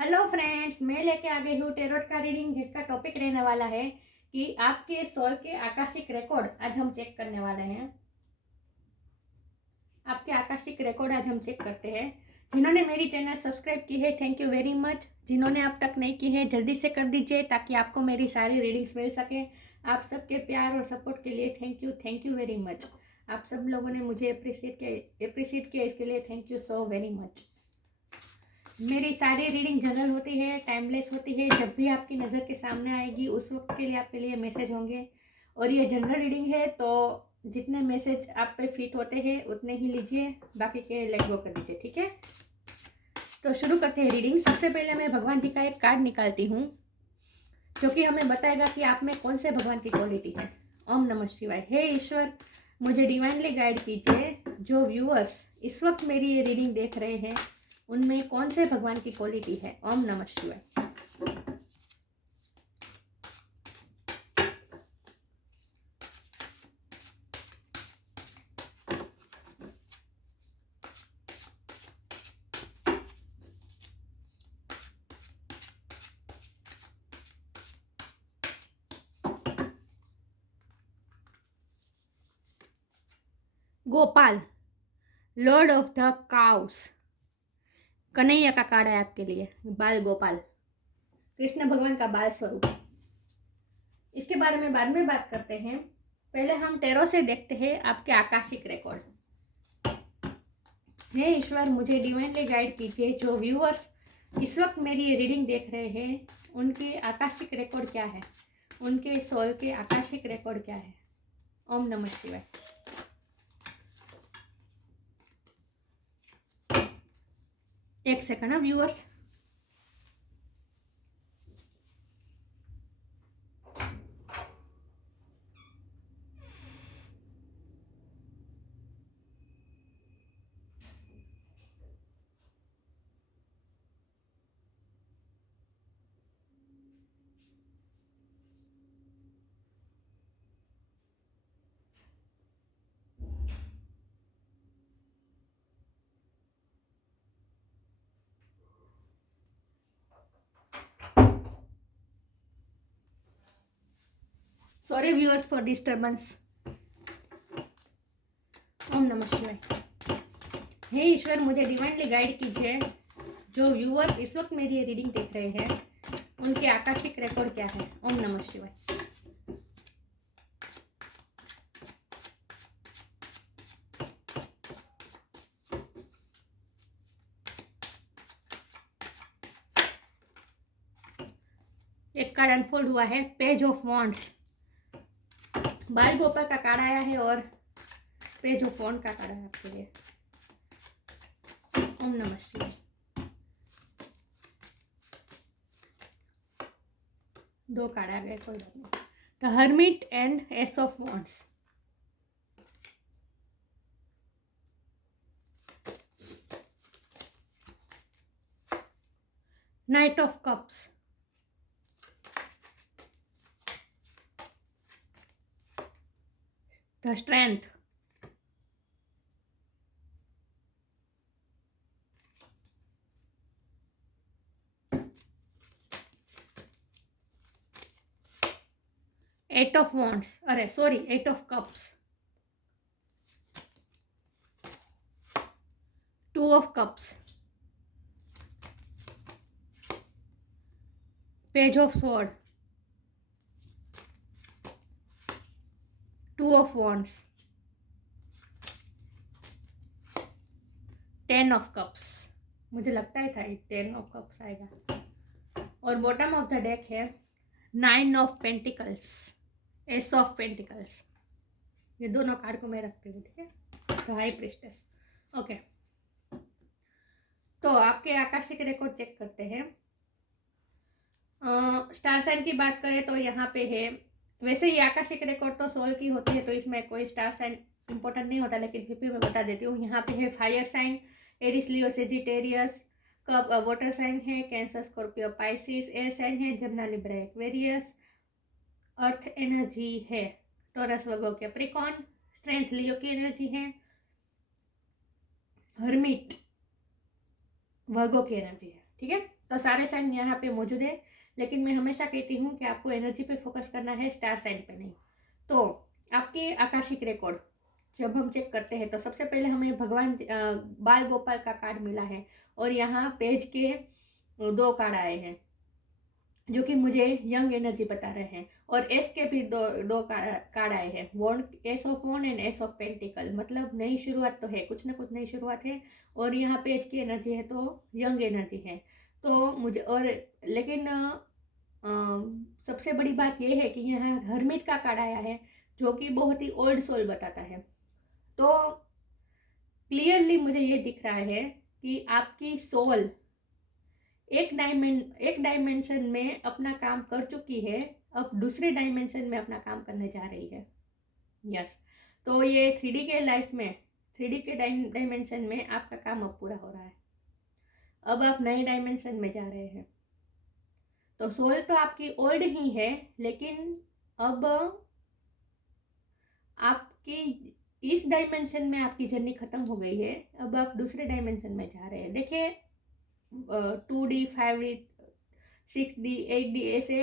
Hello friends, मैं लेके आ गई हूँ टेरोट का रीडिंग, जिसका टॉपिक रहने वाला है कि आपके सोल के आकाशिक रिकॉर्ड आज हम चेक करने वाले हैं। आपके आकाशिक रिकॉर्ड आज हम चेक करते हैं। जिन्होंने मेरी चैनल सब्सक्राइब की है, थैंक यू वेरी मच। जिन्होंने अब तक नहीं की है, जल्दी से कर दीजिए ताकि आपको मेरी सारी रीडिंग्स मिल सके। आप सबके प्यार और सपोर्ट के लिए थैंक यू वेरी मच। आप सब लोगों ने मुझे अप्रिशिएट किया, इसके लिए thank you so very much. मेरी सारी रीडिंग जनरल होती है, टाइमलेस होती है। जब भी आपकी नज़र के सामने आएगी उस वक्त के लिए आपके लिए मैसेज होंगे। और ये जनरल रीडिंग है, तो जितने मैसेज आप पे फिट होते हैं उतने ही लीजिए, बाकी के लेट गो कर दीजिए, ठीक है। तो शुरू करते हैं रीडिंग। सबसे पहले मैं भगवान जी का एक कार्ड निकालती हूँ जो कि हमें बताएगा कि आप में कौन से भगवान की क्वालिटी है। ओम नमः शिवाय। हे ईश्वर, मुझे डिवाइनली गाइड कीजिए। जो व्यूअर्स इस वक्त मेरी ये रीडिंग देख रहे हैं उनमें कौन से भगवान की क्वालिटी है। ओम नमः शिवाय। Gopal, Lord of the cows. Kanhaiya का कार्ड है आपके लिए। बाल गोपाल, कृष्ण भगवान का बाल स्वरूप। इसके बारे में बाद में बात करते हैं। पहले हम टैरो से देखते हैं आपके आकाशिक रिकॉर्ड। हे ईश्वर, मुझे डिवाइनली गाइड कीजिए। जो व्यूअर्स इस वक्त मेरी ये रीडिंग देख रहे हैं उनके आकाशिक रिकॉर्ड क्या है, उनके सोल के आकाशिक रिकॉर्ड क्या है। ओम नमः शिवाय। एक second viewers. Sorry viewers for disturbance. ओम नमः शिवाय। हे ईश्वर, मुझे डिवाइनली गाइड कीजिए। जो व्यूअर्स इस वक्त मेरी ये रीडिंग देख रहे हैं उनके आकाशिक रिकॉर्ड क्या है। ओम नमः शिवाय। एक कार्ड अनफोल्ड हुआ है, पेज ऑफ वॉन्ड्स। बाल गोपाल का कार्ड आया है और पेज ऑफ वॉन्ड का कार्ड है आपके लिए। ओम नमः शिवाय। दो कार्ड आ गए, कोई बात नहीं। The hermit and ace of wands. Knight of cups. The strength. Eight of wands, अरे sorry, eight of cups. Two of cups. Page of sword. Two of wands. Ten of cups. मुझे लगता ही था ten of cups आएगा। और bottom of the deck है nine of pentacles, ace of pentacles. ये दोनों कार्ड को मैं रखती हूँ, ठीक है। The high priestess. ओके, तो आपके आकाशिक रिकॉर्ड चेक करते हैं। स्टार साइन की बात करें तो यहाँ पे है, वैसे ये आकाशिक रिकॉर्ड तो सोल की होती है तो इसमें कोई स्टार साइन इंपॉर्टेंट नहीं होता, लेकिन फिर भी मैं बता देती हूँ। यहाँ पे है fire sign, Aries Leo Sagittarius. कब वाटर साइन है Cancer Scorpio Pisces. Air sign है जमना लिब्रा एक्वेरियस। अर्थ एनर्जी है Taurus Virgo Capricorn. Strength Leo की एनर्जी है। हर्मिट वर्गो की एनर्जी है, ठीक है। तो सारे साइन यहाँ पे मौजूद है, लेकिन मैं हमेशा कहती हूँ कि आपको एनर्जी पे फोकस करना है, स्टार साइन पे नहीं। तो आपके आकाशिक रिकॉर्ड जब हम चेक करते हैं तो सबसे पहले हमें भगवान बाल गोपाल का कार्ड मिला है, और यहाँ पेज के 2 कार्ड आए हैं जो कि मुझे यंग एनर्जी बता रहे हैं, और एस के भी दो कार्ड आए हैं, wand, ace of wand and ace of pentacle, मतलब नई शुरुआत तो है, कुछ ना कुछ नई शुरुआत है। और यहाँ पेज की एनर्जी है तो यंग एनर्जी है। तो मुझे और लेकिन सबसे बड़ी बात यह है कि यहाँ हर्मिट का कार्ड आया है जो कि बहुत ही ओल्ड सोल बताता है। तो क्लियरली मुझे ये दिख रहा है कि आपकी सोल एक डायमेंशन में अपना काम कर चुकी है, अब दूसरे डायमेंशन में अपना काम करने जा रही है। यस, तो ये 3D के लाइफ में, 3D के डायमेंशन में आपका काम अब पूरा हो रहा है। अब आप नए डायमेंशन में जा रहे हैं। तो सोल तो आपकी ओल्ड ही है, लेकिन अब आपकी इस डायमेंशन में आपकी जर्नी खत्म हो गई है, अब आप दूसरे डायमेंशन में जा रहे हैं। देखिए 2D, 5D, 6D, 8D ऐसे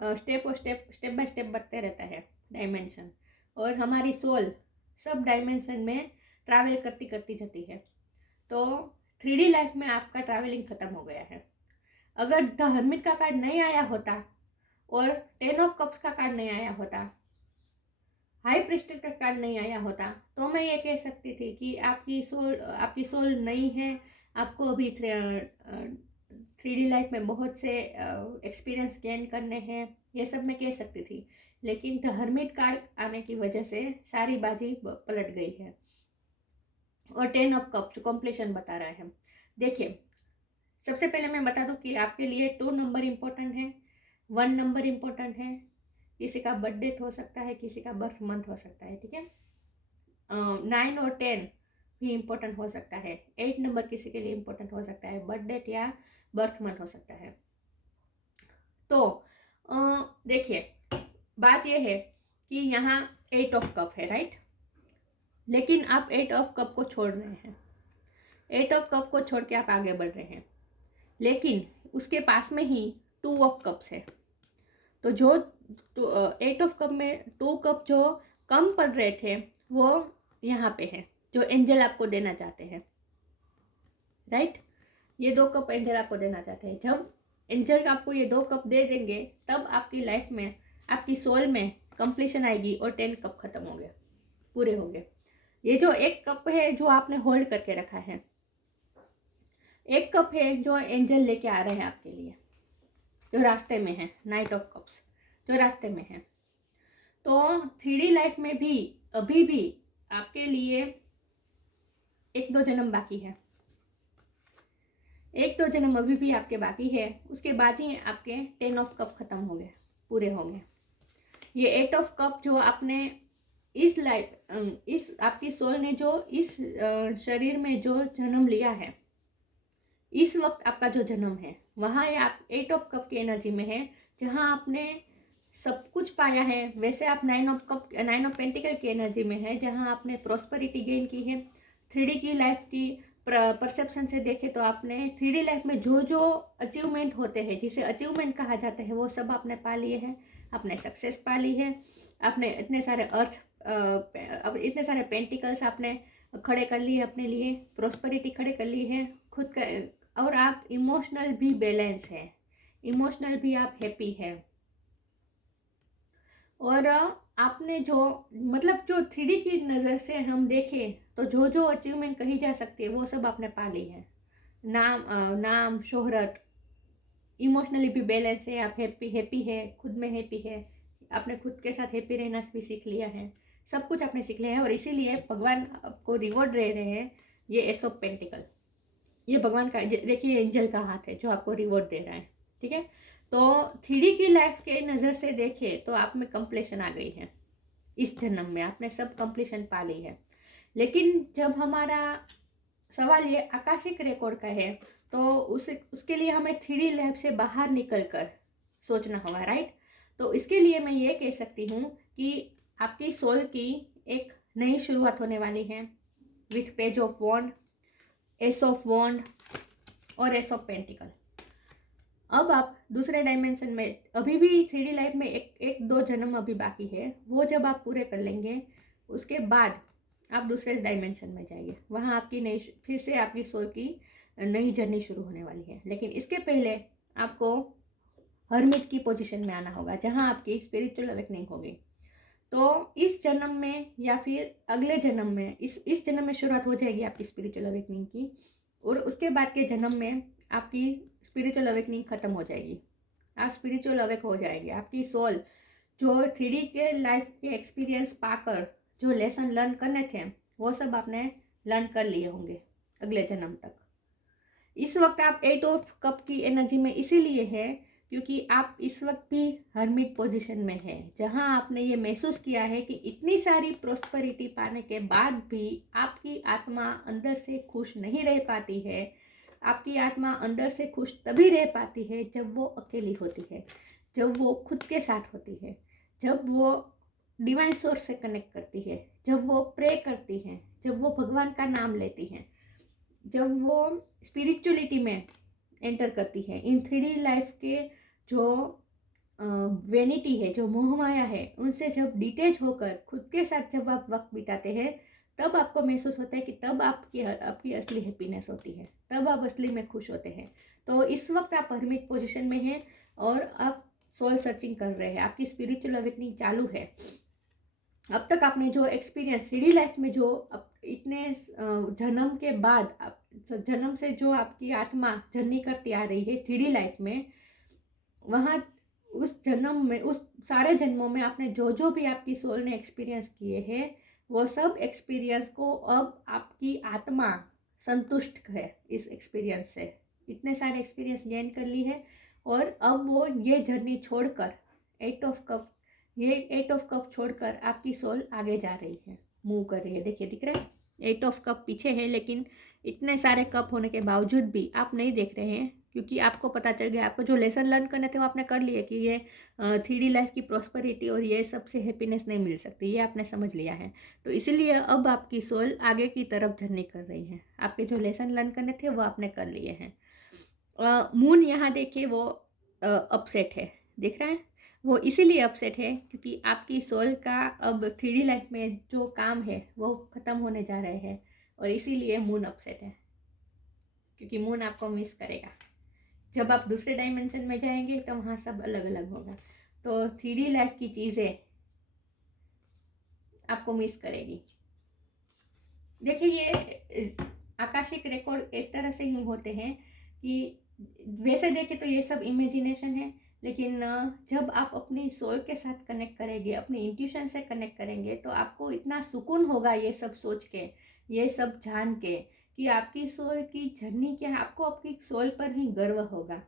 स्टेप बाय स्टेप बढ़ते रहता है डायमेंशन, और हमारी सोल सब डायमेंशन में ट्रैवल करती करती जाती है। तो 3D लाइफ में आपका ट्रैवलिंग खत्म हो गया है। अगर द हर्मिट का कार्ड नहीं आया होता और 10 ऑफ कप्स का कार्ड नहीं आया होता, हाई प्रिस्टेस का कार्ड नहीं आया होता, तो मैं ये कह सकती थी कि आपकी सोल नहीं है, आपको अभी 3D लाइफ में बहुत से एक्सपीरियंस गेन करने हैं, ये सब मैं कह सकती थी। लेकिन द हर्मिट कार्ड आने की वजह से सारी बाजी पलट गई है, और 10 ऑफ कप जो कॉम्प्लीशन बता रहा है। देखिए सबसे पहले मैं बता दूं कि आपके लिए 2 नंबर इम्पोर्टेंट है, 1 नंबर इम्पोर्टेंट है, किसी का बर्थ डेट हो सकता है, किसी का बर्थ मंथ हो सकता है, ठीक है। 9 और 10 भी इम्पोर्टेंट हो सकता है, 8 नंबर किसी के लिए इम्पोर्टेंट हो सकता है, बर्थ डेट या बर्थ मंथ हो सकता है। तो देखिए बात यह है कि यहाँ 8 ऑफ कप है, राइट, लेकिन आप 8 ऑफ कप को छोड़ रहे हैं, 8 ऑफ कप को छोड़ के आप आगे बढ़ रहे हैं, लेकिन उसके पास में ही 2 ऑफ कप्स है। तो जो 8 ऑफ कप में 2 कप जो कम पड़ रहे थे वो यहाँ पे है, जो एंजल आपको देना चाहते हैं, राइट। ये 2 कप एंजल आपको देना चाहते हैं। जब एंजल आपको ये 2 कप दे देंगे तब आपकी लाइफ में, आपकी सोल में कंप्लीशन आएगी और 10 कप खत्म हो गए, पूरे हो गए। ये जो 1 कप है जो आपने होल्ड करके रखा है, 1 कप है जो एंजल लेके आ रहे हैं आपके लिए, जो रास्ते में है, नाइट ऑफ कप्स जो रास्ते में है। तो 3D लाइफ में भी अभी भी आपके लिए 1-2 जन्म बाकी है, 1-2 जन्म अभी भी आपके बाकी है। उसके बाद ही आपके 10 ऑफ कप खत्म हो गए, पूरे हो गए। ये 8 ऑफ कप जो आपने इस लाइफ, इस आपकी सोल ने जो इस शरीर में जो जन्म लिया है, इस वक्त आपका जो जन्म है वहाँ ये आप 8 ऑफ कप की एनर्जी में है, जहाँ आपने सब कुछ पाया है। वैसे आप 9 ऑफ पेंटिकल की एनर्जी में है, जहाँ आपने प्रॉस्पेरिटी गेन की है। 3D की लाइफ की परसेप्शन से देखे तो आपने 3D लाइफ में जो जो अचीवमेंट होते हैं, जिसे अचीवमेंट कहा जाता है, वो सब आपने पा लिए हैं। आपने सक्सेस पा ली है, आपने इतने सारे पेंटिकल्स आपने खड़े कर लिए अपने लिए, प्रॉस्पेरिटी खड़े कर ली है खुद का, और आप इमोशनल भी बैलेंस है, इमोशनल भी आप हैप्पी है। और आपने जो मतलब जो 3D की नज़र से हम देखें तो जो जो अचीवमेंट कही जा सकती है वो सब आपने पा ली है। नाम, शोहरत, इमोशनली भी बैलेंस है, आप हैप्पी है, खुद में हैप्पी है, आपने खुद के साथ हैप्पी रहना भी सीख लिया है, सब कुछ आपने सीख लिया है। और इसीलिए भगवान आपको रिवॉर्ड दे रहे हैं। ये एस ऑफ पेंटिकल, ये भगवान का, देखिए एंजल का हाथ है जो आपको रिवॉर्ड दे रहा है, ठीक है। तो 3D की लाइफ के नज़र से देखे तो आप में कंप्लीशन आ गई है, इस जन्म में आपने सब कंप्लीशन पा ली है। लेकिन जब हमारा सवाल ये आकाशिक रिकॉर्ड का है तो उसके लिए हमें 3D लाइफ से बाहर निकल कर सोचना होगा, राइट। तो इसके लिए मैं ये कह सकती हूँ कि आपकी सोल की एक नई शुरुआत होने वाली है with page of wand, ace of wand और एस ऑफ पेंटिकल। अब आप दूसरे डायमेंशन में, अभी भी 3D लाइफ में एक दो जन्म अभी बाकी है, वो जब आप पूरे कर लेंगे उसके बाद आप दूसरे डायमेंशन में जाइए। वहाँ आपकी नई, फिर से आपकी सोल की नई जर्नी शुरू होने वाली है। लेकिन इसके पहले आपको हर्मिट की पोजीशन में आना होगा, जहाँ आपकी स्पिरिचुअल अवेकनिंग होगी। तो इस जन्म में या फिर अगले जन्म में, इस जन्म में शुरुआत हो जाएगी आपकी स्पिरिचुअल अवेकनिंग की, और उसके बाद के जन्म में आपकी स्पिरिचुअल अवेकनिंग खत्म हो जाएगी। आप स्पिरिचुअल अवेक हो जाएगी। आपकी सोल जो 3D के लाइफ के एक्सपीरियंस पाकर जो लेसन लर्न करने थे, वो सब आपने लर्न कर लिए होंगे अगले जन्म तक। इस वक्त आप 8 ऑफ कप की एनर्जी में इसीलिए है क्योंकि आप इस वक्त भी हर्मिट पोजीशन में है, जहां आपने ये महसूस किया है कि इतनी सारी प्रोस्पेरिटी पाने के बाद भी आपकी आत्मा अंदर से खुश नहीं रह पाती है। आपकी आत्मा अंदर से खुश तभी रह पाती है जब वो अकेली होती है, जब वो खुद के साथ होती है, जब वो डिवाइन सोर्स से कनेक्ट करती है, जब वो प्रे करती है, जब वो भगवान का नाम लेती है, जब वो स्पिरिचुअलिटी में एंटर करती है। इन 3D लाइफ के जो वेनिटी है, जो मोहमाया है, उनसे जब डिटेच होकर खुद के साथ जब आप वक्त बिताते हैं, तब आपको महसूस होता है कि तब आपकी असली हैप्पीनेस होती है, तब आप असली में खुश होते हैं। तो इस वक्त आप हर्मिट पोजीशन में हैं और आप सोल सर्चिंग कर रहे हैं, आपकी स्पिरिचुअल अवेकनिंग चालू है। अब तक आपने जो एक्सपीरियंस 3D लाइफ में, जो इतने जन्म के बाद, जन्म से जो आपकी आत्मा जर्नी करती आ रही है 3D लाइफ में, वहाँ उस जन्म में, उस सारे जन्मों में आपने जो भी आपकी सोल ने एक्सपीरियंस किए हैं, वो सब एक्सपीरियंस को अब आपकी आत्मा संतुष्ट है। इस एक्सपीरियंस से इतने सारे एक्सपीरियंस गेन कर ली है, और अब वो ये जर्नी छोड़कर 8 ऑफ कप छोड़कर आपकी सोल आगे जा रही है, मूव कर रही है। देखिए, दिख रहा है 8 ऑफ कप पीछे है, लेकिन इतने सारे कप होने के बावजूद भी आप नहीं देख रहे हैं, क्योंकि आपको पता चल गया, आपको जो लेसन लर्न करने थे वो आपने कर लिए कि ये 3D लाइफ की प्रॉस्पेरिटी और ये सबसे हैप्पीनेस नहीं मिल सकती, ये आपने समझ लिया है। तो इसीलिए अब आपकी सोल आगे की तरफ जर्नी कर रही है। आपके जो लेसन लर्न करने थे वो आपने कर लिए हैं। मून यहाँ देखिए, वो अपसेट है, दिख रहा है। वो इसीलिए अपसेट है क्योंकि आपकी सोल का अब 3D लाइफ में जो काम है वो ख़त्म होने जा रहे हैं, और इसीलिए मून अपसेट है, क्योंकि मून आपको मिस करेगा। जब आप दूसरे डायमेंशन में जाएंगे तो वहाँ सब अलग अलग होगा, तो 3D लाइफ की चीज़ें आपको मिस करेगी। देखिए, ये आकाशिक रिकॉर्ड इस तरह से ही होते हैं कि वैसे देखें तो ये सब इमेजिनेशन है, लेकिन जब आप अपनी सोल के साथ कनेक्ट करेंगे, अपनी इंट्यूशन से कनेक्ट करेंगे, तो आपको इतना सुकून होगा ये सब सोच के, ये सब जान के कि आपकी सोल की जर्नी क्या है। आपको आपकी सोल पर ही गर्व होगा,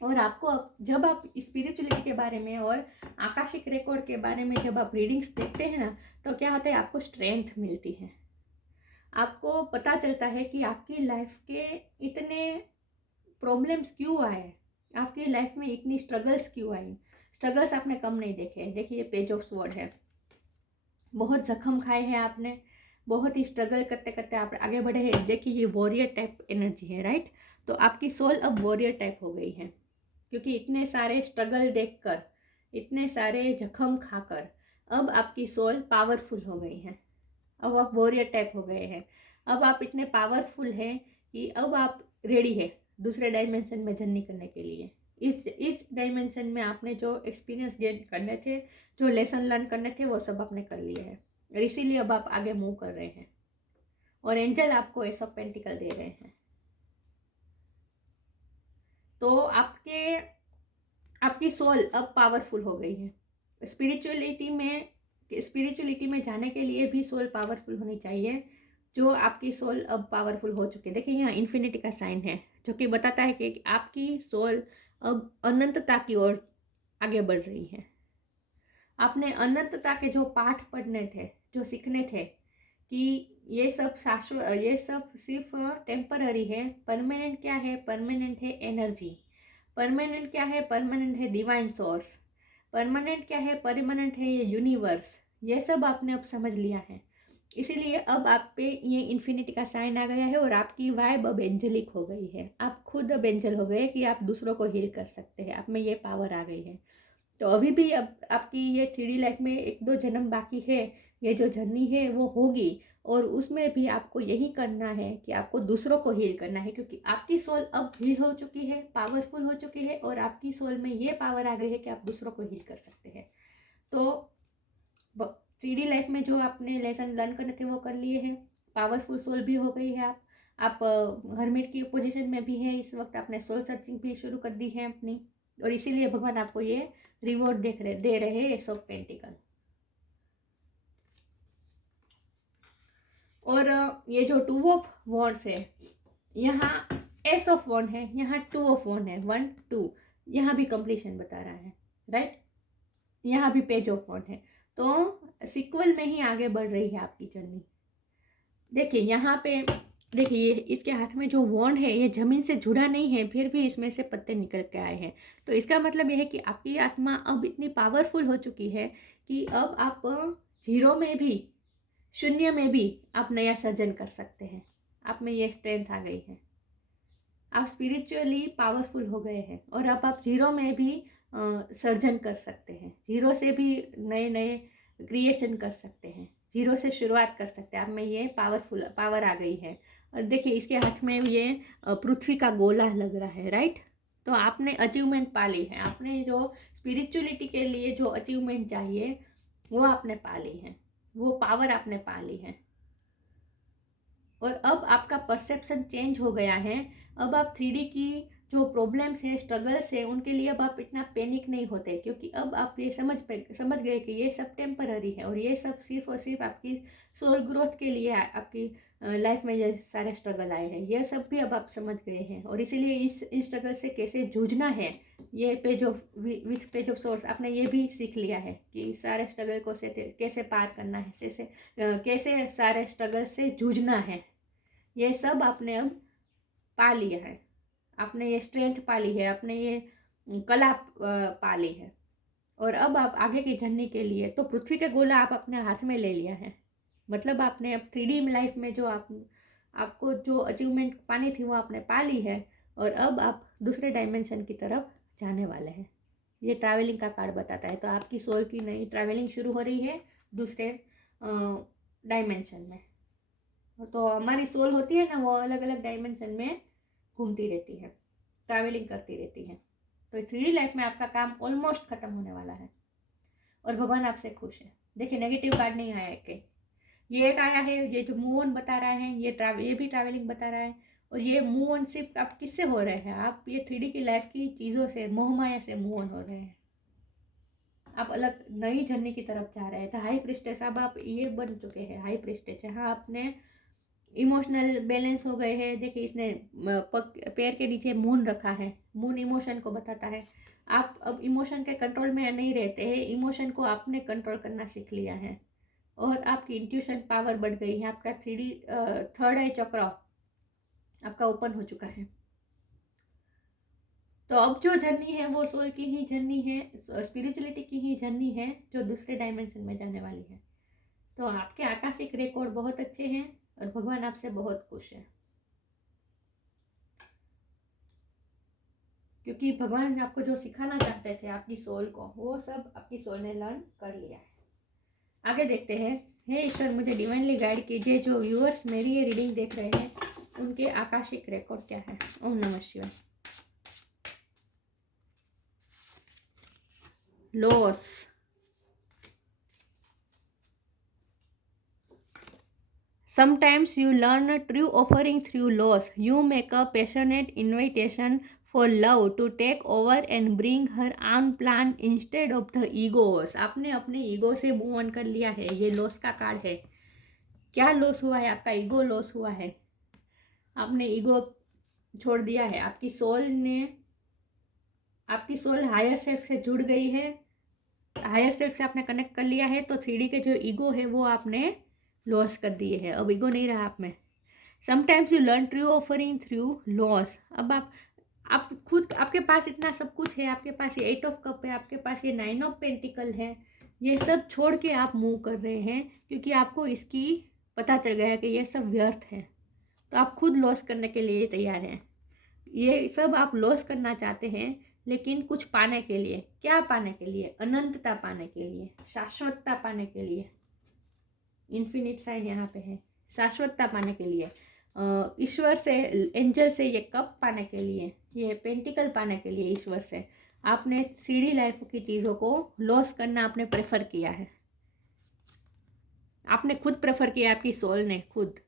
और आपको जब आप स्पिरिचुअलिटी के बारे में और आकाशिक रिकॉर्ड के बारे में जब आप रीडिंग्स देखते हैं ना, तो क्या होता है, आपको स्ट्रेंथ मिलती है। आपको पता चलता है कि आपकी लाइफ के इतने प्रॉब्लम्स क्यों आए, आपकी लाइफ में इतनी स्ट्रगल्स क्यों आई। स्ट्रगल्स आपने कम नहीं देखे। देखिए, ये पेज ऑफ स्वॉर्ड है, बहुत जख्म खाए हैं आपने, बहुत ही स्ट्रगल करते करते आप आगे बढ़े हैं। देखिए, ये वॉरियर टाइप एनर्जी है, राइट। तो आपकी सोल अब वॉरियर टाइप हो गई है, क्योंकि इतने सारे स्ट्रगल देखकर, इतने सारे जख्म खाकर अब आपकी सोल पावरफुल हो गई है। अब आप वॉरियर टाइप हो गए हैं। अब आप इतने पावरफुल हैं कि अब आप रेडी है दूसरे डायमेंशन में जर्नी करने के लिए। इस डायमेंशन में आपने जो एक्सपीरियंस गेन करने थे, जो लेसन लर्न करने थे, वो सब आपने कर लिए हैं, और इसीलिए अब आप आगे मूव कर रहे हैं, और एंजल आपको एस ऑफ पेंटिकल दे रहे हैं। तो आपकी सोल अब पावरफुल हो गई है। स्पिरिचुअलिटी में जाने के लिए भी सोल पावरफुल होनी चाहिए, जो आपकी सोल अब पावरफुल हो चुकी है। देखिए, यहाँ इन्फिनिटी का साइन है, जो कि बताता है कि आपकी सोल अब अनंतता की ओर आगे बढ़ रही है। आपने अनंतता के जो पाठ पढ़ने थे, जो सीखने थे कि ये सब शाश्वत, ये सब सिर्फ टेम्पररी है। परमानेंट क्या है? परमानेंट है एनर्जी। परमानेंट क्या है? परमानेंट है डिवाइन सोर्स। परमानेंट क्या है? परमानेंट है ये यूनिवर्स। ये सब आपने अब समझ लिया है। इसीलिए अब आप पे ये इन्फिनिटी का साइन आ गया है और आपकी वाइब अब एंजेलिक हो गई है। आप खुद अब एंजल हो गए कि आप दूसरों को हील कर सकते हैं। आप में ये पावर आ गई है। तो अभी भी अब आपकी ये 3D लाइफ में 1-2 जन्म बाकी है। ये जो जर्नी है वो होगी और उसमें भी आपको यही करना है कि आपको दूसरों को हील करना है, क्योंकि आपकी सोल अब हील हो चुकी है, पावरफुल हो चुकी है और आपकी सोल में ये पावर आ गई है कि आप दूसरों को हील कर सकते हैं। तो 3D लाइफ में जो आपने लेसन लर्न करने थे वो कर लिए हैं। पावरफुल सोल भी हो गई है आप हरमिट की पोजीशन में भी है इस वक्त। आपने सोल सर्चिंग भी शुरू कर दी है अपनी, और इसीलिए भगवान आपको ये रिवॉर्ड दे रहे हैं एस ऑफ पेंटिकल। और ये जो 2 ऑफ वॉन्ड्स है, यहाँ एस ऑफ वॉन्ड है, यहाँ 2 ऑफ वॉन्ड है, 1 2, यहाँ भी कंप्लीशन बता रहा है, राइट। यहाँ भी पेज ऑफ वॉन्ड है। तो सीक्वल में ही आगे बढ़ रही है आपकी जर्नी। देखिए यहाँ पे, देखिए इसके हाथ में जो वॉन्ड है ये जमीन से जुड़ा नहीं है, फिर भी इसमें से पत्ते निकल के आए हैं। तो इसका मतलब यह है कि आपकी आत्मा अब इतनी पावरफुल हो चुकी है कि अब आप जीरो में भी, शून्य में भी आप नया सर्जन कर सकते हैं। आप में ये स्ट्रेंथ आ गई है। आप स्पिरिचुअली पावरफुल हो गए हैं और अब आप जीरो में भी सर्जन कर सकते हैं। जीरो से भी नए नए क्रिएशन कर सकते हैं। जीरो से शुरुआत कर सकते हैं। आप में ये पावर आ गई है। और देखिए इसके हाथ में ये पृथ्वी का गोला लग रहा है, राइट। तो आपने अचीवमेंट पा ली है। आपने जो स्पिरिचुअलिटी के लिए जो अचीवमेंट चाहिए वो आपने पा ली है, वो पावर आपने पा ली है। और अब आपका परसेप्शन चेंज हो गया है। अब आप 3D की जो प्रॉब्लम्स है, स्ट्रगल्स है, उनके लिए अब आप इतना पैनिक नहीं होते, क्योंकि अब आप ये समझ गए कि ये सब टेम्पररी है और ये सब सिर्फ और सिर्फ आपकी सोल ग्रोथ के लिए, आपकी लाइफ में ये सारे स्ट्रगल आए हैं, ये सब भी अब आप समझ गए हैं। और इसीलिए इन स्ट्रगल से कैसे जूझना है, ये page of with page of source आपने ये भी सीख लिया है कि सारे स्ट्रगल को कैसे पार करना है, कैसे सारे स्ट्रगल से जूझना है। ये सब आपने अब पा लिया है। आपने ये स्ट्रेंथ पा ली है, आपने ये कला पा ली है। और अब आप आगे की जर्नी के लिए तो पृथ्वी के गोला आप अपने हाथ में ले लिया है। मतलब आपने अब 3D लाइफ में जो आपको जो अचीवमेंट पानी थी वो आपने पा ली है। और अब आप दूसरे डायमेंशन की तरफ जाने वाले हैं। ये ट्रैवलिंग का कार्ड बताता है। तो आपकी सोल की नई ट्रैवलिंग शुरू हो रही है दूसरे डायमेंशन में। तो हमारी सोल होती है ना, वो अलग अलग डायमेंशन में घूमती रहती है, ट्रैवलिंग करती रहती है। तो 3D लाइफ में आपका काम ऑलमोस्ट खत्म होने वाला है और भगवान आपसे खुश है। देखिए नेगेटिव कार्ड नहीं आया है, ये एक आया है। ये जो मूव ऑन बता रहा है, ये भी ट्रैवलिंग बता रहा है। और ये मूव ऑन सिर्फ आप किससे हो रहे हैं, आप ये 3D की लाइफ की चीज़ों से, मोहमाया से मूव ऑन हो रहे हैं। आप अलग नई जर्नी की तरफ जा रहे हैं। तो हाई प्रिस्टेस, अब आप ये बन चुके हैं हाई प्रिस्टेस। जहाँ आपने इमोशनल बैलेंस हो गए हैं। देखिए इसने पैर के नीचे मून रखा है। मून इमोशन को बताता है। आप अब इमोशन के कंट्रोल में नहीं रहते हैं, इमोशन को आपने कंट्रोल करना सीख लिया है और आपकी इंट्यूशन पावर बढ़ गई है। आपका 3D थर्ड आई चक्र आपका ओपन हो चुका है। तो अब जो जर्नी है वो सोल की ही जर्नी है, स्पिरिचुअलिटी की ही जर्नी है, जो दूसरे डायमेंशन में जाने वाली है। तो आपके आकाशिक रिकॉर्ड बहुत अच्छे हैं और भगवान आपसे बहुत खुश है, क्योंकि भगवान आपको जो सिखाना चाहते थे आपकी सोल को, वो सब आपकी सोल ने लर्न कर लिया है। आगे देखते हैं। हे ईश्वर, मुझे डिवाइनली गाइड कीजिए। जो व्यूअर्स मेरी ये रीडिंग देख रहे हैं उनके आकाशिक रिकॉर्ड क्या है। ओम नमः शिवाय। Loss, sometimes you learn a true offering through loss. You make a passionate invitation for love to take over and bring her own plan instead of the egos. आपने अपने ईगो से move on कर लिया है। ये loss का card है। क्या लॉस हुआ है? आपका ईगो लॉस हुआ है। आपने ईगो छोड़ दिया है। आपकी सोल हायर सेल्फ से जुड़ गई है। हायर सेल्फ से आपने कनेक्ट कर लिया है। तो 3D के जो ईगो है वो आपने लॉस कर दिए है। अब ईगो नहीं रहा आप में। Sometimes you learn true offering through loss. अब आप खुद, आपके पास इतना सब कुछ है। आपके पास ये 8 ऑफ कप है, आपके पास ये 9 ऑफ पेंटिकल है। ये सब छोड़ के आप मूव कर रहे हैं क्योंकि आपको इसकी पता चल गया है कि ये सब व्यर्थ है, तो आप खुद लॉस करने के लिए तैयार हैं। ये सब आप लॉस करना चाहते हैं, लेकिन कुछ पाने के लिए। क्या पाने के लिए? अनंतता पाने के लिए, शाश्वतता पाने के लिए। इन्फिनिट साइन यहाँ पे है, शाश्वतता पाने के लिए, ईश्वर से, एंजल से ये कप पाने के लिए, ये पेंटिकल पाने के लिए ईश्वर से आपने 3D लाइफ की चीज़ों को लॉस करना आपने प्रेफर किया है। आपने खुद प्रेफर किया, आपकी सोल ने खुद।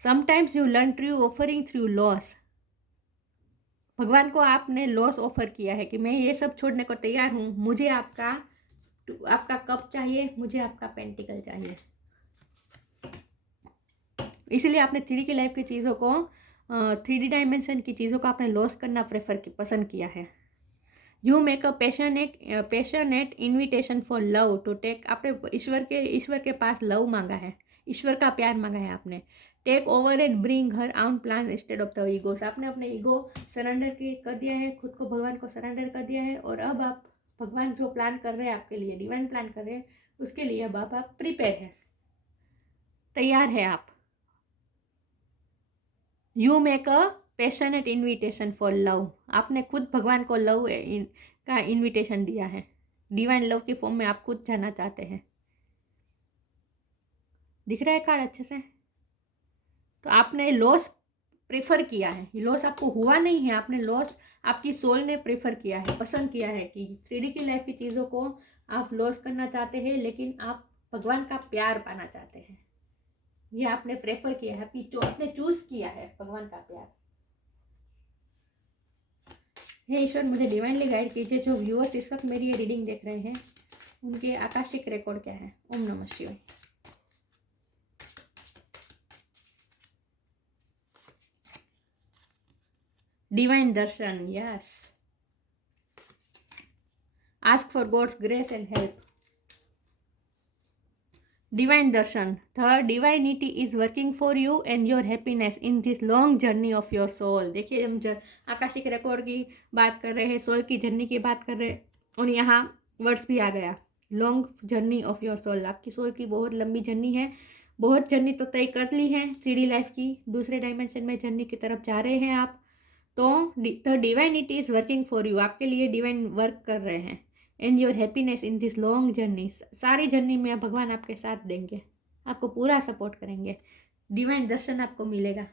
Sometimes you learn true offering through loss. भगवान को आपने लॉस ऑफर किया है कि मैं ये सब छोड़ने को तैयार हूँ, मुझे आपका कप चाहिए, मुझे आपका पेंटिकल चाहिए। इसलिए आपने 3D की लाइफ की चीज़ों को, 3D डायमेंशन की चीज़ों को आपने लॉस करना पसंद किया है। You make a passionate invitation for love to take. आपने ईश्वर के पास लव मांगा है, ईश्वर का प्यार मांगा है आपने। Take over and bring her own plan instead of the egos. आपने अपने ईगो सरेंडर कर दिया है, खुद को भगवान को सरेंडर कर दिया है, और अब आप भगवान जो प्लान कर रहे हैं आपके लिए, डिवाइन प्लान कर रहे हैं, उसके लिए अब आप प्रिपेयर हैं, तैयार है आप। You make a passionate invitation for love. आपने खुद भगवान को लव का इन्विटेशन दिया है, डिवाइन लव की फॉर्म में आप खुद जाना चाहते हैं। दिख रहा है कार्ड अच्छे से? तो आपने लॉस प्रेफर किया है, लॉस आपको हुआ नहीं है, आपने लॉस आपकी सोल ने प्रेफर किया है, पसंद किया है कि 3D की लाइफ की चीज़ों को आप लॉस करना चाहते हैं, लेकिन आप भगवान का प्यार पाना चाहते हैं। ये आपने प्रेफर किया है, आपने चूज किया है भगवान का प्यार। हे ईश्वर, मुझे डिवाइनली गाइड कीजिए। जो व्यूअर्स इस वक्त मेरी ये रीडिंग देख रहे हैं, उनके आकाशिक रिकॉर्ड क्या है? ओम नमः शिवाय। Divine darshan, yes. Ask for God's grace and help. Divine darshan, the divinity is working for you and your happiness in this long journey of your soul. देखिए, हम आकाशिक रिकॉर्ड की बात कर रहे हैं, सोल की जर्नी की बात कर रहे हैं, और यहाँ वर्ड्स भी आ गया, long journey of your soul. आपकी सोल की बहुत लंबी जर्नी है, बहुत जर्नी तो तय कर ली है 3D लाइफ की, दूसरे डायमेंशन में जर्नी की तरफ जा रहे हैं आप। तो the divinity is working for you, आपके लिए डिवाइन वर्क कर रहे हैं, and your happiness in this long journey. सारी जर्नी में भगवान आपके साथ देंगे, आपको पूरा सपोर्ट करेंगे। डिवाइन दर्शन आपको मिलेगा,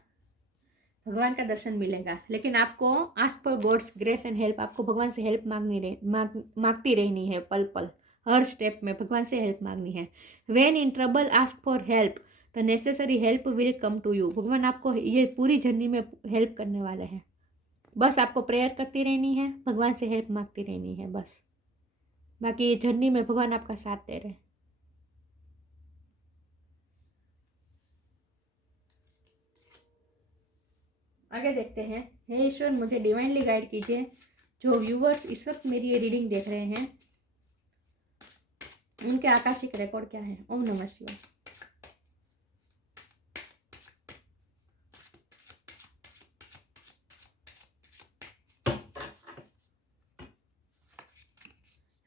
भगवान का दर्शन मिलेगा, लेकिन आपको ask for God's grace and help. आपको भगवान से हेल्प मांगती रहनी है, पल पल हर स्टेप में भगवान से हेल्प मांगनी है। When in trouble ask for help, the necessary help will come to you. भगवान आपको ये पूरी जर्नी में हेल्प करने वाले हैं, बस आपको प्रेयर करती रहनी है, भगवान से हेल्प मांगती रहनी है बस। बाकी ये जर्नी में भगवान आपका साथ दे रहे हैं। आगे देखते हैं। हे ईश्वर, मुझे डिवाइनली गाइड कीजिए। जो व्यूवर्स इस वक्त मेरी ये रीडिंग देख रहे हैं, उनके आकाशिक रिकॉर्ड क्या है? ओम नमः शिवाय।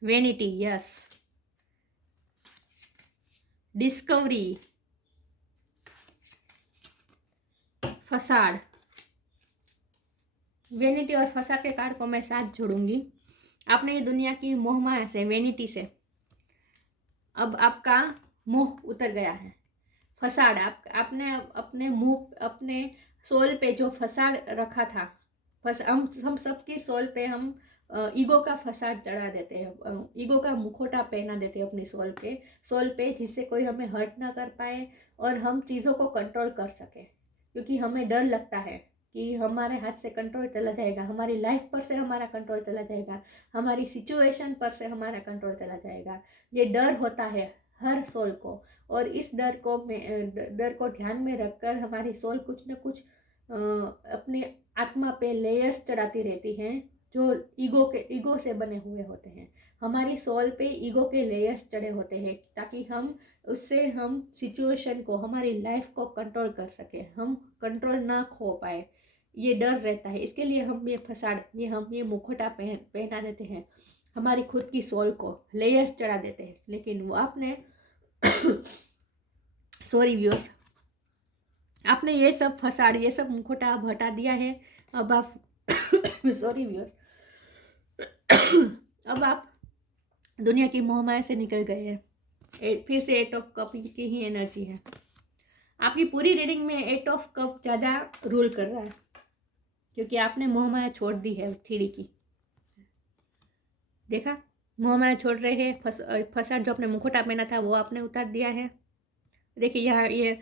Vanity, yes. Discovery, facade. Vanity और फसाड के कार्ड को मैं साथ जोड़ूंगी। आपने ये दुनिया की मोहमाया से, वेनिटी से अब आपका मोह उतर गया है। फसाड, आपने अपने मुंह, अपने सोल पे जो फसाड रखा था, हम सबकी सोल पे हम ईगो का फसाड चढ़ा देते हैं, ईगो का मुखौटा पहना देते हैं अपनी सोल पे, जिससे कोई हमें हर्ट ना कर पाए और हम चीज़ों को कंट्रोल कर सके। क्योंकि हमें डर लगता है कि हमारे हाथ से कंट्रोल चला जाएगा, हमारी लाइफ पर से हमारा कंट्रोल चला जाएगा, हमारी सिचुएशन पर से हमारा कंट्रोल चला जाएगा। ये डर होता है हर सोल को, और इस डर को ध्यान में रखकर हमारी सोल कुछ न कुछ अपने आत्मा पे लेयर्स चढ़ाती रहती हैं, जो ईगो से बने हुए होते हैं। हमारी सोल पे ईगो के लेयर्स चढ़े होते हैं, ताकि हम सिचुएशन को, हमारी लाइफ को कंट्रोल कर सके, हम कंट्रोल ना खो पाए। ये डर रहता है, इसके लिए हम ये मुखौटा पहना देते हैं, हमारी खुद की सोल को लेयर्स चढ़ा देते हैं। लेकिन वो आपने सॉरी व्यूअर्स, आपने ये सब फसाड़, ये सब मुखौटा अब हटा दिया है। अब आप सॉरी व्यूअर्स, अब आप दुनिया की मोहमाया से निकल गए हैं। फिर से 8 ऑफ कप की ही एनर्जी है। आपकी पूरी रीडिंग में 8 ऑफ कप ज़्यादा रूल कर रहा है, क्योंकि आपने मोहमाया छोड़ दी है 3 की। देखा, मोहमाया छोड़ रहे हैं। फसाद जो आपने मुखौटा पहना था वो आपने उतार दिया है। देखिए यहाँ ये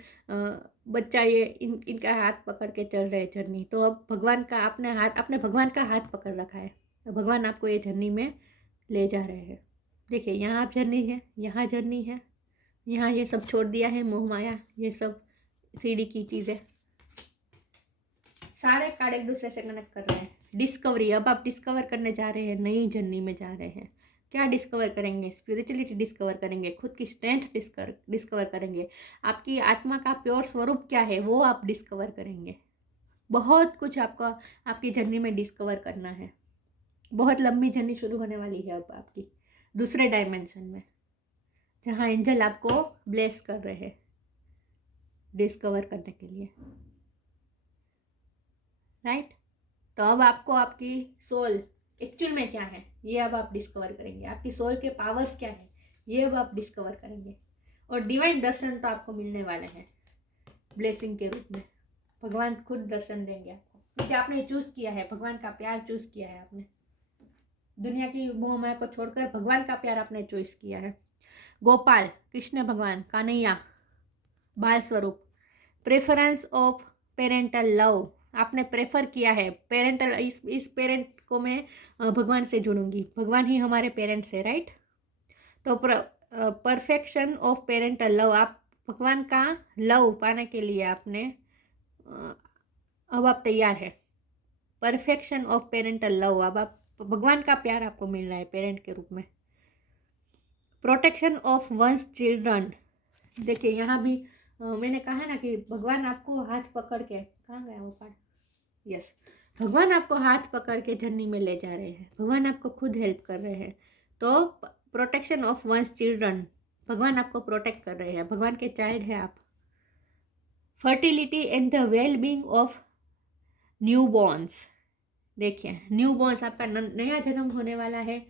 बच्चा ये इनका हाथ पकड़ के चल रहे झरनी। तो अब भगवान का आपने भगवान का हाथ पकड़ रखा है, तो भगवान आपको ये झरनी में ले जा रहे हैं। देखिए यहाँ आप झरनी है, यहाँ झरनी है, यहाँ ये सब छोड़ दिया है, मोह माया, ये सब 3D की चीज़ें, सारे कार्ड एक दूसरे से कनेक्ट कर रहे हैं। डिस्कवरी, अब आप डिस्कवर करने जा रहे हैं, नई जर्नी में जा रहे हैं। क्या डिस्कवर करेंगे? स्पिरिचुअलिटी डिस्कवर करेंगे, खुद की स्ट्रेंथ डिस्कवर करेंगे, आपकी आत्मा का प्योर स्वरूप क्या है वो आप डिस्कवर करेंगे। बहुत कुछ आपकी जर्नी में डिस्कवर करना है। बहुत लंबी जर्नी शुरू होने वाली है अब आपकी दूसरे डायमेंशन में, जहाँ एंजल आपको ब्लेस कर रहे हैं डिस्कवर करने के लिए, राइट। तो अब आपको आपकी सोल एक्चुअल में क्या है ये अब आप डिस्कवर करेंगे। आपकी सोल के पावर्स क्या है ये अब आप डिस्कवर करेंगे। और डिवाइन दर्शन तो आपको मिलने वाले हैं ब्लेसिंग के रूप में। भगवान खुद दर्शन देंगे आपको, क्योंकि आपने चूज़ किया है, भगवान का प्यार चूज़ किया है आपने। दुनिया की मोह माया को छोड़कर भगवान का प्यार आपने चॉइस किया है। गोपाल, कृष्ण भगवान, कान्हैया, बाल स्वरूप, प्रेफरेंस ऑफ पेरेंटल लव, आपने प्रेफर किया है पेरेंटल, इस पेरेंट को मैं भगवान से जुड़ूंगी, भगवान ही हमारे पेरेंट्स है, राइट। तो परफेक्शन ऑफ पेरेंटल लव, आप भगवान का लव पाने के लिए आपने अब आप तैयार है। परफेक्शन ऑफ पेरेंटल लव, अब आप भगवान का प्यार आपको मिल रहा है पेरेंट के रूप में। प्रोटेक्शन ऑफ वंस चिल्ड्रन, देखिए यहाँ भी मैंने कहा ना कि भगवान आपको हाथ पकड़ के, कहाँ गया वो पार्ट, यस, भगवान आपको हाथ पकड़ के जर्नी में ले जा रहे हैं, भगवान आपको खुद हेल्प कर रहे हैं। तो प्रोटेक्शन ऑफ वंस चिल्ड्रन, भगवान आपको प्रोटेक्ट कर रहे हैं, भगवान के चाइल्ड है आप। Fertility and the well being of new borns, देखिए न्यू बॉर्न्स, आपका नया जन्म होने वाला है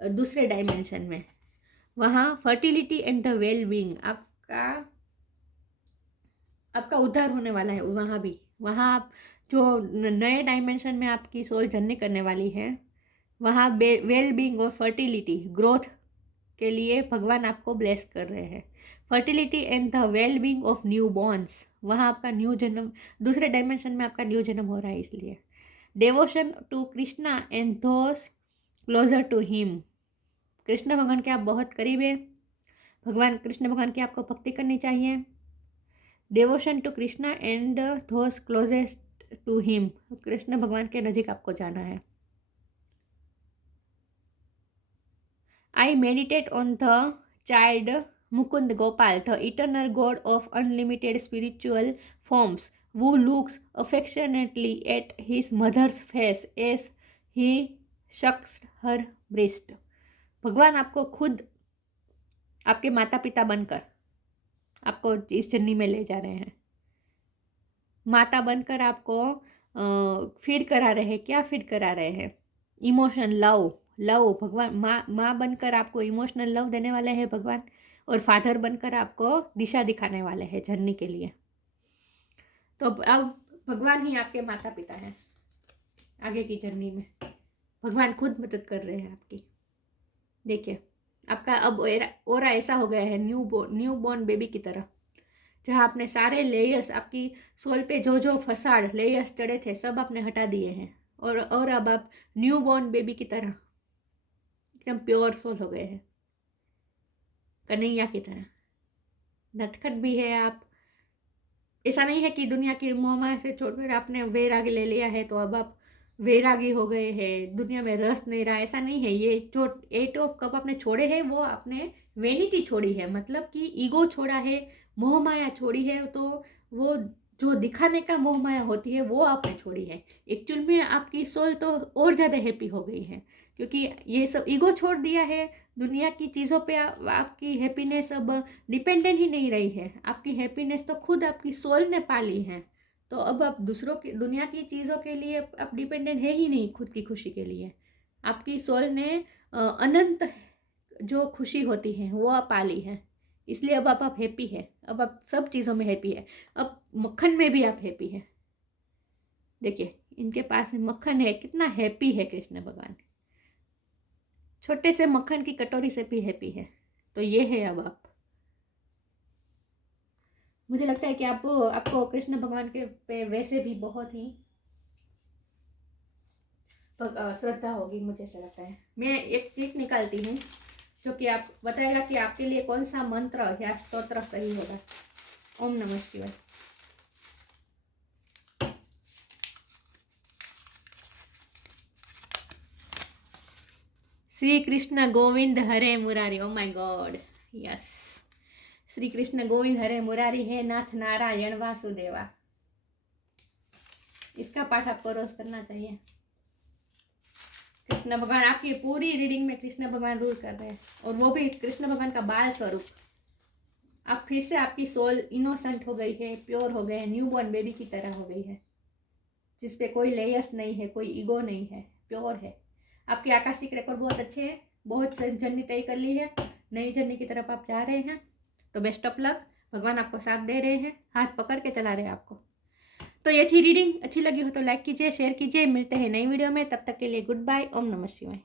दूसरे डायमेंशन में। वहाँ fertility and the well being, आपका उद्धार होने वाला है वहाँ भी। वहाँ आप जो नए डायमेंशन में आपकी सोल जर्नी करने वाली है, वहाँ वेल बीइंग और फर्टिलिटी, ग्रोथ के लिए भगवान आपको ब्लेस कर रहे हैं। Fertility and the well being of new borns, वहाँ आपका न्यू जन्म, दूसरे डायमेंशन में आपका न्यू जन्म हो रहा है इसलिए। Devotion to Krishna and those closer to him, Krishna भगवान के आप बहुत करीब है, भगवान कृष्ण भगवान की आपको भक्ति करनी चाहिए। Devotion to Krishna and those closest to him, Krishna भगवान के नज़दीक आपको जाना है। I meditate on the child Mukund Gopal, the eternal god of unlimited spiritual forms, who looks affectionately at his mother's face as he sucks her breast, भगवान आपको खुद आपके माता पिता बनकर आपको इस जर्नी में ले जा रहे हैं। माता बनकर आपको फीड करा रहे हैं, क्या फीड करा रहे हैं? इमोशन, लव भगवान। माँ बनकर आपको इमोशनल लव देने वाले हैं भगवान, और फादर बनकर आपको दिशा दिखाने वाले हैं जर्नी के लिए। तो अब भगवान ही आपके माता पिता हैं आगे की जर्नी में, भगवान खुद मदद कर रहे हैं आपकी। देखिए आपका अब ओरा ऐसा हो गया है न्यू बॉर्न बेबी की तरह, जहाँ आपने सारे लेयर्स, आपकी सोल पे जो जो फसाड़ लेयर्स चढ़े थे सब आपने हटा दिए हैं, और अब आप न्यू बॉर्न बेबी की तरह एकदम प्योर सोल हो गए हैं, कन्हैया की तरह। नटखट भी है आप, ऐसा नहीं है कि दुनिया की मोहमाया से छोड़कर आपने वैरागी ले लिया है तो अब आप वैरागी हो गए हैं, दुनिया में रस नहीं रहा, ऐसा नहीं है। ये जो 8 ऑफ कप आपने छोड़े हैं वो आपने वेनिटी छोड़ी है, मतलब कि ईगो छोड़ा है, मोह माया छोड़ी है। तो वो जो दिखाने का मोह माया होती है वो आपने छोड़ी है। एक्चुअल में आपकी सोल तो और ज़्यादा हैप्पी हो गई है, क्योंकि ये सब ईगो छोड़ दिया है। दुनिया की चीज़ों पे आपकी हैप्पीनेस अब डिपेंडेंट ही नहीं रही है। आपकी हैप्पीनेस तो खुद आपकी सोल ने पाली है। तो अब आप दूसरों की, दुनिया की चीज़ों के लिए आप डिपेंडेंट है ही नहीं खुद की खुशी के लिए। आपकी सोल ने अनंत जो खुशी होती है वो आप पाली है, इसलिए अब आप हैप्पी है। अब आप सब चीज़ों में हैप्पी है। अब मक्खन में भी आप हैप्पी है। देखिए इनके पास में मक्खन है, कितना हैप्पी है कृष्ण भगवान। छोटे से मक्खन की कटोरी से भी हैप्पी है। तो ये है अब आप। मुझे लगता है कि आपको कृष्ण भगवान के पे वैसे भी बहुत ही श्रद्धा होगी, मुझे ऐसा लगता है। मैं एक चीज निकालती हूँ जो कि आप बताएगा कि आपके लिए कौन सा मंत्र या स्तोत्र सही होगा। ओम नमः शिवाय। Shri Krishna Govind Hare Murari. O my god, yes. Shri Krishna Govind Hare Murari है नाथ नारायण वासुदेवा। इसका पाठ आपको रोज करना चाहिए। कृष्ण भगवान आपकी पूरी रीडिंग में कृष्ण भगवान रूल कर रहे हैं, और वो भी कृष्ण भगवान का बाल स्वरूप। आप फिर से आपकी सोल इनोसेंट हो गई है, प्योर हो गए हैं, न्यूबॉर्न बेबी की तरह हो गई है, जिसपे कोई लेयर्स नहीं है, कोई ईगो नहीं है, प्योर है। आपके आकाशिक रिकॉर्ड बहुत अच्छे हैं, बहुत से जर्नी तय कर ली है, नई जर्नी की तरफ आप जा रहे हैं। तो बेस्ट ऑफ लक, भगवान आपको साथ दे रहे हैं, हाथ पकड़ के चला रहे हैं आपको। तो ये थी रीडिंग। अच्छी लगी हो तो लाइक कीजिए, शेयर कीजिए। मिलते हैं नई वीडियो में, तब तक के लिए गुड बाय। ओम नमः शिवाय।